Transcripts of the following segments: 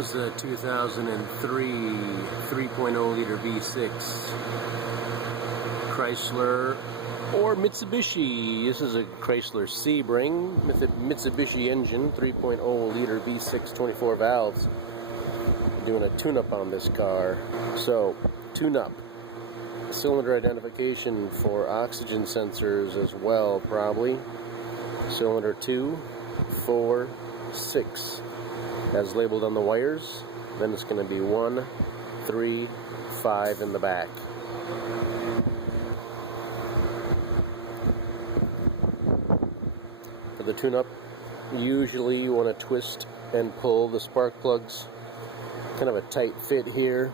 was the 2003 3.0 liter V6 Chrysler or Mitsubishi. This is a Chrysler Sebring with a Mitsubishi engine, 3.0 liter V6, 24 valves. Doing a tune-up on this car. So, tune-up. Cylinder identification for oxygen sensors as well, probably. Cylinder 2, 4, 6. As labeled on the wires. Then it's going to be 1, 3, 5 in the back. For the tune-up, usually you want to twist and pull the spark plugs. Kind of a tight fit here.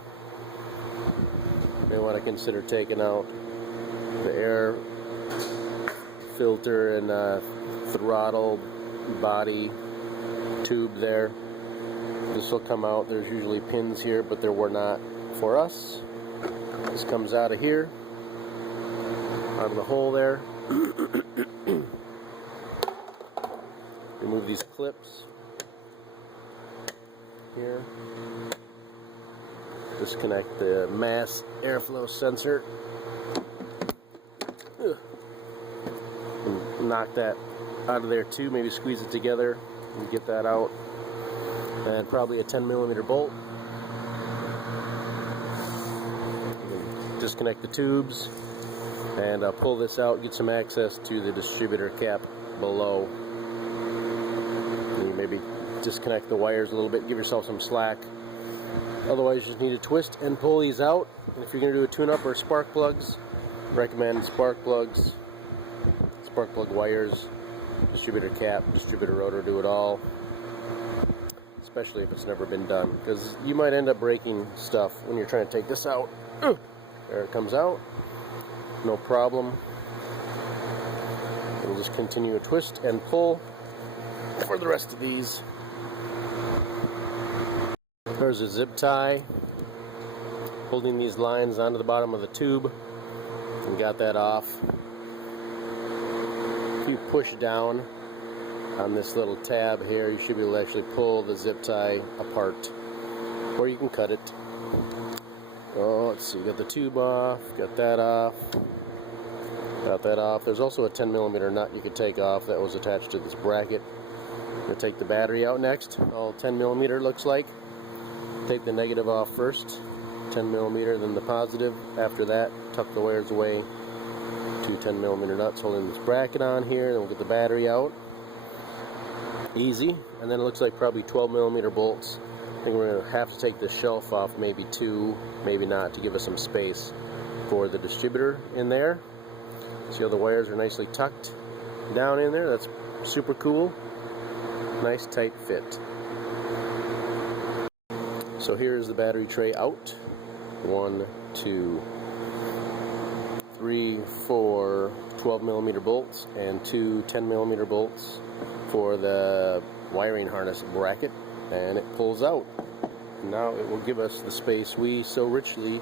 You may want to consider taking out the air filter and throttle body tube there. This will come out. There's usually pins here, but there were not for us. This comes out of here, out of the hole there. Remove these clips here. Disconnect the mass airflow sensor. And knock that out of there too. Maybe squeeze it together and get that out. And probably a 10mm bolt. Disconnect the tubes and pull this out, get some access to the distributor cap below. And you maybe disconnect the wires a little bit, give yourself some slack. Otherwise, you just need to twist and pull these out. And if you're going to do a tune-up or spark plugs, recommend spark plugs, spark plug wires, distributor cap, distributor rotor, do it all. Especially if it's never been done, because you might end up breaking stuff when you're trying to take this out. There it comes out, no problem. We'll just continue to twist and pull for the rest of these. There's a zip tie holding these lines onto the bottom of the tube, and got that off. If you push down on this little tab here, you should be able to actually pull the zip tie apart, or you can cut it. Oh, let's see, got the tube off, got that off, got that off. There's also a 10mm nut you could take off that was attached to this bracket. I'm going to take the battery out next, all 10mm looks like. Take the negative off first, 10mm, then the positive. After that, tuck the wires away. 2 10mm nuts holding this bracket on here, then we'll get the battery out. Easy. And then it looks like probably 12mm bolts. I think we're going to have to take the shelf off, maybe 2, maybe not, to give us some space for the distributor in there. See how the wires are nicely tucked down in there? That's super cool. Nice tight fit. So here's the battery tray out. 1, 2, 3, 4 12mm bolts and 2 10mm bolts for the wiring harness bracket, and it pulls out. Now it will give us the space we so richly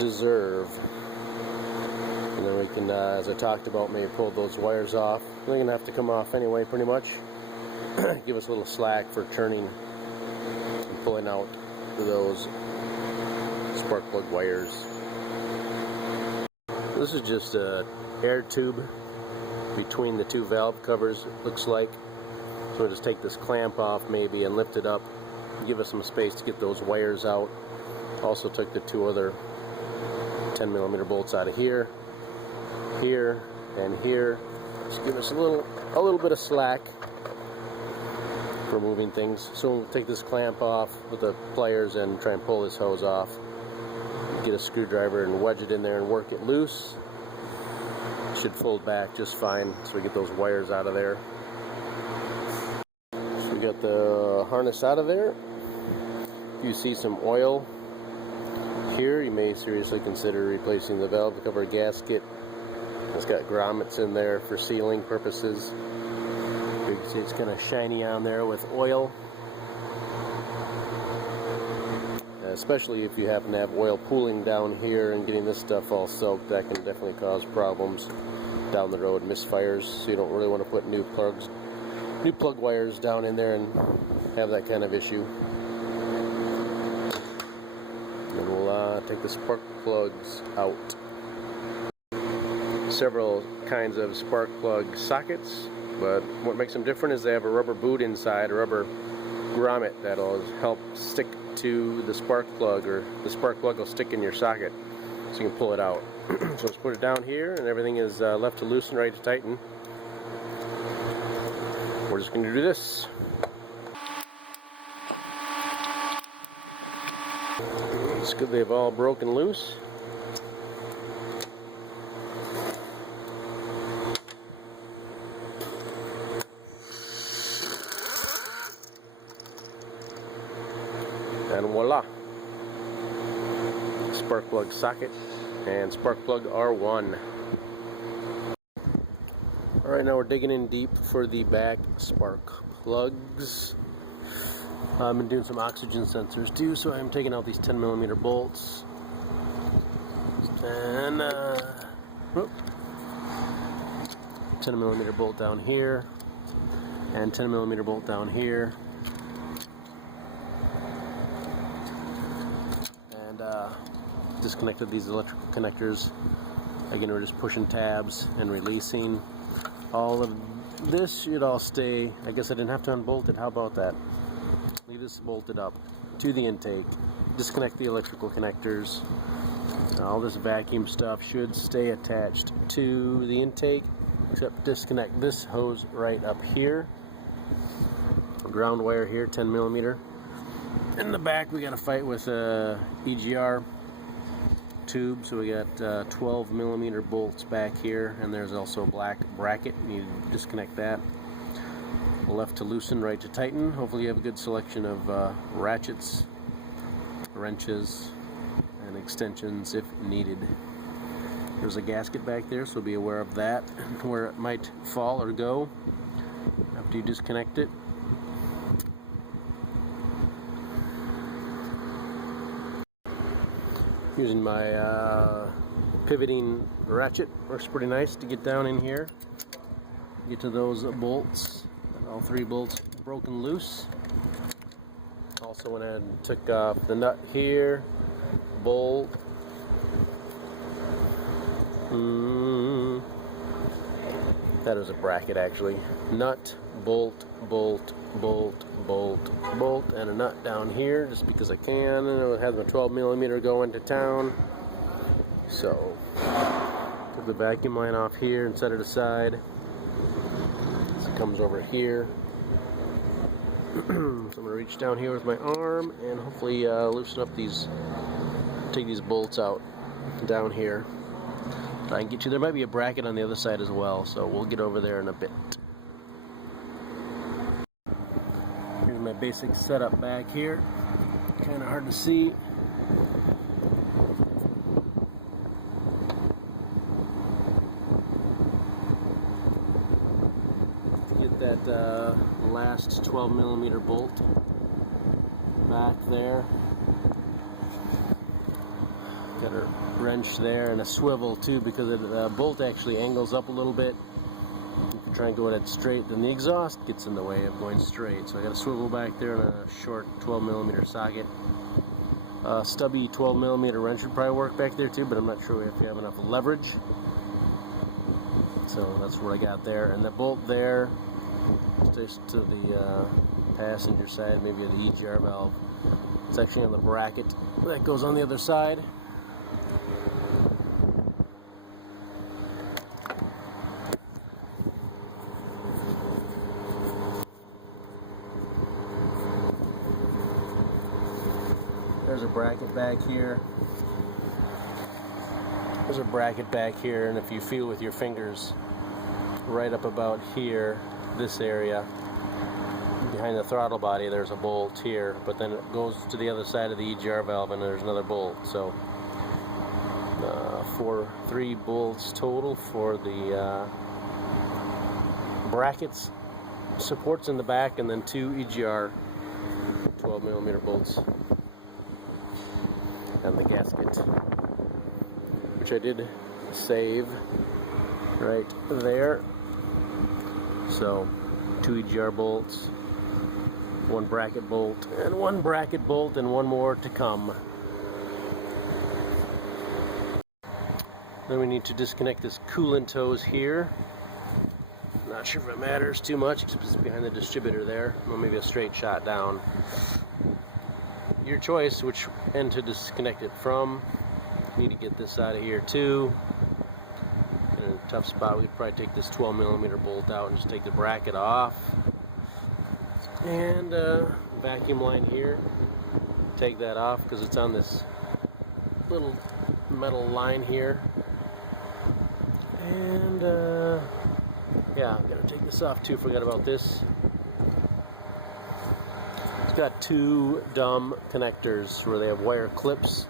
deserve. And then we can, as I talked about, maybe pull those wires off. They're going to have to come off anyway, pretty much. Give us a little slack for turning and pulling out those spark plug wires. This is just a air tube between the 2 valve covers, it looks like. So we'll just take this clamp off maybe and lift it up, give us some space to get those wires out. Also took the 2 other 10mm bolts out of here, here, and here. Just give us a little bit of slack for moving things. So we'll take this clamp off with the pliers and try and pull this hose off. Get a screwdriver and wedge it in there and work it loose. Should fold back just fine, so we get those wires out of there. So we got the harness out of there. If you see some oil here, you may seriously consider replacing the valve cover gasket. It's got grommets in there for sealing purposes. You can see it's kind of shiny on there with oil. Especially if you happen to have oil pooling down here and getting this stuff all soaked, that can definitely cause problems down the road, misfires. So you don't really want to put new plug wires down in there and have that kind of issue. And we'll take the spark plugs out. Several kinds of spark plug sockets, but what makes them different is they have a rubber boot inside, a rubber grommet that'll help stick to the spark plug, or the spark plug will stick in your socket so you can pull it out. So let's put it down here, and everything is left to loosen, ready to tighten. We're just going to do this. It's good they've all broken loose. And voila! Spark plug socket and spark plug R1. Alright, now we're digging in deep for the back spark plugs. I've been doing some oxygen sensors too, so I'm taking out these 10mm bolts. And 10mm bolt down here, and 10mm bolt down here. And disconnected these electrical connectors. Again, we're just pushing tabs and releasing. All of this should all stay. I guess I didn't have to unbolt it. How about that? Leave this bolted up to the intake. Disconnect the electrical connectors. All this vacuum stuff should stay attached to the intake, except disconnect this hose right up here. Ground wire here, 10mm. In the back, we got to fight with a EGR tube, so we got 12mm bolts back here, and there's also a black bracket. You need to disconnect that. Left to loosen, right to tighten. Hopefully you have a good selection of ratchets, wrenches, and extensions if needed. There's a gasket back there, so be aware of that, where it might fall or go after you disconnect it. Using my pivoting ratchet, works pretty nice to get down in here, get to those bolts. All three bolts broken loose. Also went ahead and took off the nut here, bolt. That was a bracket actually. Nut, bolt, bolt, bolt, bolt, bolt, and a nut down here just because I can. And it has my 12mm going to town. So, took the vacuum line off here and set it aside. Comes over here. So I'm going to reach down here with my arm and hopefully loosen up these, take these bolts out down here. Try and get you, there might be a bracket on the other side as well, so we'll get over there in a bit. Here's my basic setup back here. Kind of hard to see. That last 12mm bolt back there. Got a wrench there and a swivel too, because the bolt actually angles up a little bit. If you try and go at it straight, then the exhaust gets in the way of going straight. So I got a swivel back there and a short 12mm socket. Stubby 12mm wrench would probably work back there too, but I'm not sure if you have enough leverage. So that's what I got there, and the bolt there sticks to the passenger side, maybe of the EGR valve. It's actually on the bracket that goes on the other side. There's a bracket back here. There's a bracket back here, and if you feel with your fingers right up about here, this area behind the throttle body, there's a bolt here, but then it goes to the other side of the EGR valve and there's another bolt. So three bolts total for the brackets, supports in the back, and then two EGR 12mm bolts, and the gasket, which I did save right there. So, two EGR bolts, one bracket bolt, and one bracket bolt, and one more to come. Then we need to disconnect this coolant hose here. Not sure if it matters too much, except it's behind the distributor there. Well, maybe a straight shot down. Your choice which end to disconnect it from. Need to get this out of here too. In a tough spot, we could probably take this 12mm bolt out and just take the bracket off. And vacuum line here. Take that off because it's on this little metal line here. And yeah, I'm gonna take this off too. Forgot about this. It's got two dumb connectors where they have wire clips.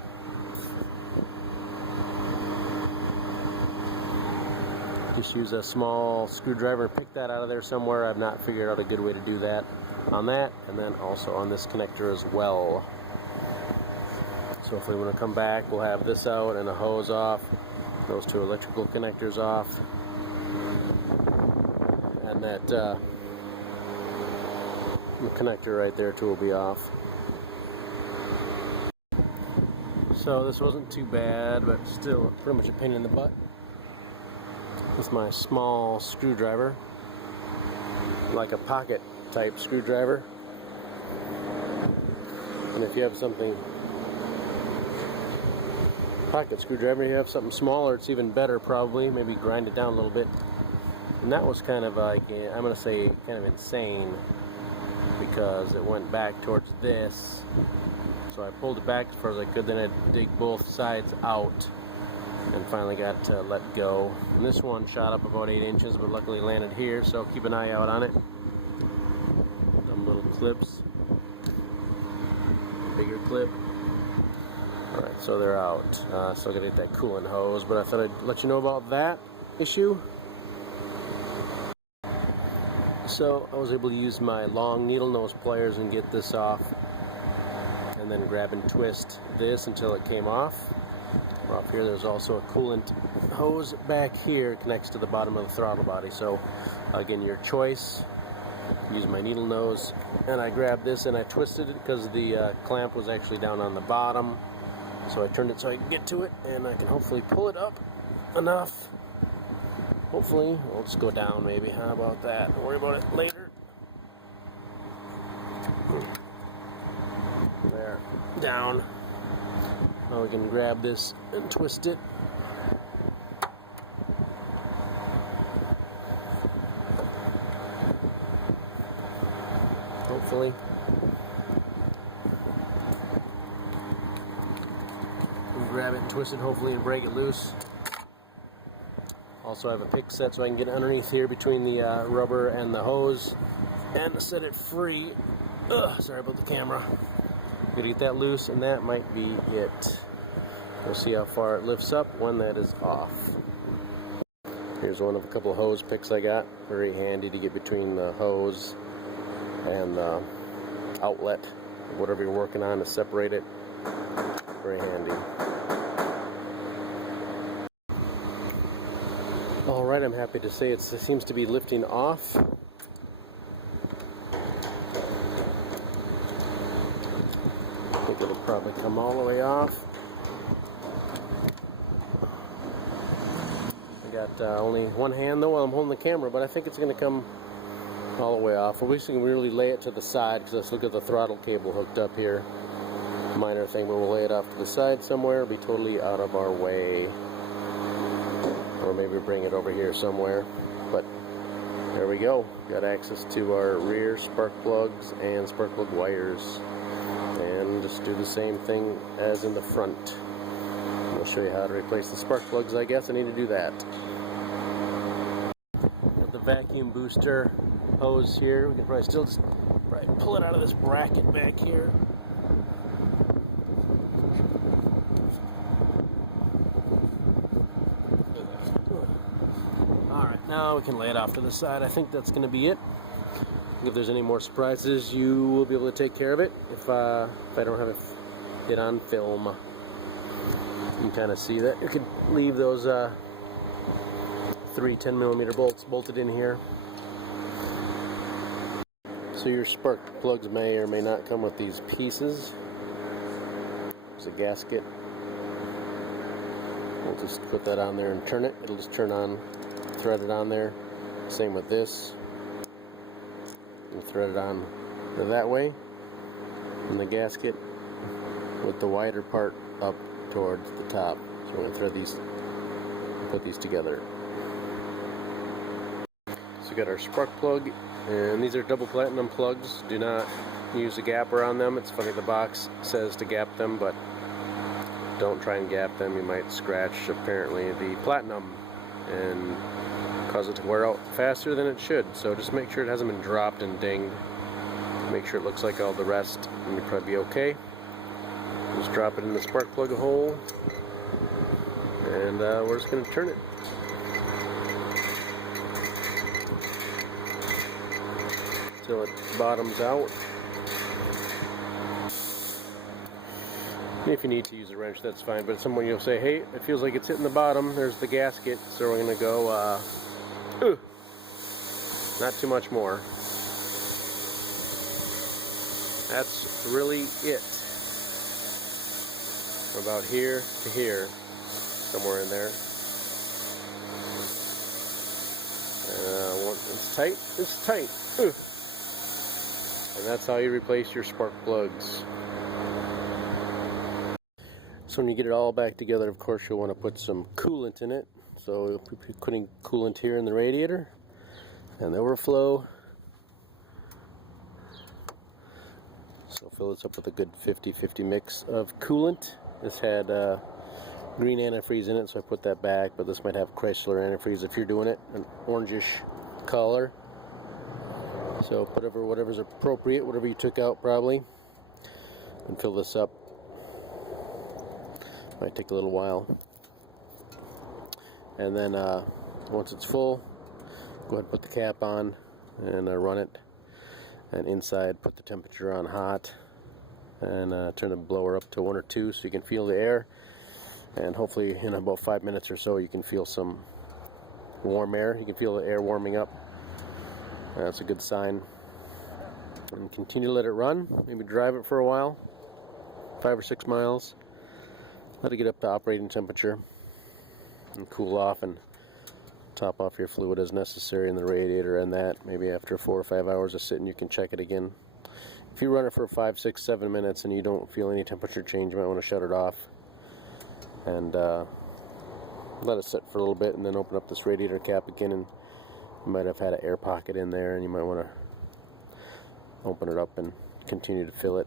Just use a small screwdriver, pick that out of there somewhere. I've not figured out a good way to do that on that, and then also on this connector as well. So if we want to come back, we'll have this out and a hose off, those two electrical connectors off, and that the connector right there too will be off. So this wasn't too bad, but still pretty much a pain in the butt. With my small screwdriver, like a pocket type screwdriver. And if you have something pocket screwdriver, you have something smaller, it's even better probably. Maybe grind it down a little bit. And that was kind of like, I'm gonna say kind of insane, because it went back towards this. So I pulled it back as far as I could, then I dig both sides out and finally got to let go. And this one shot up about 8 inches, but luckily landed here, so keep an eye out on it. Some little clips, bigger clip. Alright, so they're out. Still gotta get that coolant hose, but I thought I'd let you know about that issue. So I was able to use my long needle nose pliers and get this off, and then grab and twist this until it came off. Off here, there's also a coolant hose back here, connects to the bottom of the throttle body. So again, your choice. Use my needle nose, and I grabbed this and I twisted it because the clamp was actually down on the bottom. So I turned it so I can get to it, and I can hopefully pull it up enough. Hopefully, we'll just go down maybe. How about that? Don't worry about it later. There, down. Now we can grab this and twist it. Hopefully. And grab it and twist it, hopefully, and break it loose. Also, I have a pick set so I can get underneath here between the rubber and the hose and set it free. Sorry about the camera. Gotta get that loose, and that might be it. We'll see how far it lifts up when that is off. Here's one of a couple of hose picks I got. Very handy to get between the hose and the outlet, whatever you're working on, to separate it. Very handy. Alright, I'm happy to say it seems to be lifting off. I think it'll probably come all the way off. I got only one hand though while I'm holding the camera, but I think it's going to come all the way off. At least we can really lay it to the side, because let's look at the throttle cable hooked up here. Minor thing, but we'll lay it off to the side somewhere. It'll be totally out of our way. Or maybe bring it over here somewhere. But there we go. Got access to our rear spark plugs and spark plug wires. And just do the same thing as in the front. I'll show you how to replace the spark plugs. I guess I need to do that. Got the vacuum booster hose here. We can probably still just pull it out of this bracket back here. Alright, now we can lay it off to the side. I think that's going to be it. If there's any more surprises, you will be able to take care of it if I don't have it on film. You can kind of see that. You could leave those 3 10mm bolts bolted in here. So your spark plugs may or may not come with these pieces. There's a gasket. We'll just put that on there and turn it. It'll just turn on, thread it on there. Same with this. We'll thread it on that way. And the gasket with the wider part up towards the top. So we're going to thread these, put these together. So we got our spark plug, and these are double platinum plugs. Do not use a gapper on them. It's funny, the box says to gap them, but don't try and gap them. You might scratch, apparently, the platinum and cause it to wear out faster than it should. So just make sure it hasn't been dropped and dinged. Make sure it looks like all the rest, and you'll probably be okay. Just drop it in the spark plug hole, and we're just going to turn it. Till it bottoms out. If you need to use a wrench, that's fine, but someone you'll say, hey, it feels like it's hitting the bottom, there's the gasket, so we're going to go, not too much more. That's really it. About here to here, somewhere in there. It's tight, it's tight. And that's how you replace your spark plugs. So when you get it all back together, of course, you'll want to put some coolant in it. So you'll be putting coolant here in the radiator and the overflow. So fill this up with a good 50-50 mix of coolant. This had green antifreeze in it, so I put that back, but this might have Chrysler antifreeze if you're doing it, an orangish color. So put whatever's appropriate, whatever you took out probably, and fill this up. Might take a little while. And then once it's full, go ahead and put the cap on and run it. And inside, put the temperature on hot, and turn the blower up to 1 or 2 so you can feel the air. And hopefully in about 5 minutes or so you can feel some warm air. You can feel the air warming up. That's a good sign. And continue to let it run. Maybe drive it for a while, 5 or 6 miles. Let it get up to operating temperature and cool off, and top off your fluid as necessary in the radiator, and that maybe after 4 or 5 hours of sitting you can check it again. If you run it for 5, 6, 7 minutes and you don't feel any temperature change, you might want to shut it off and let it sit for a little bit, and then open up this radiator cap again, and you might have had an air pocket in there, and you might want to open it up and continue to fill it.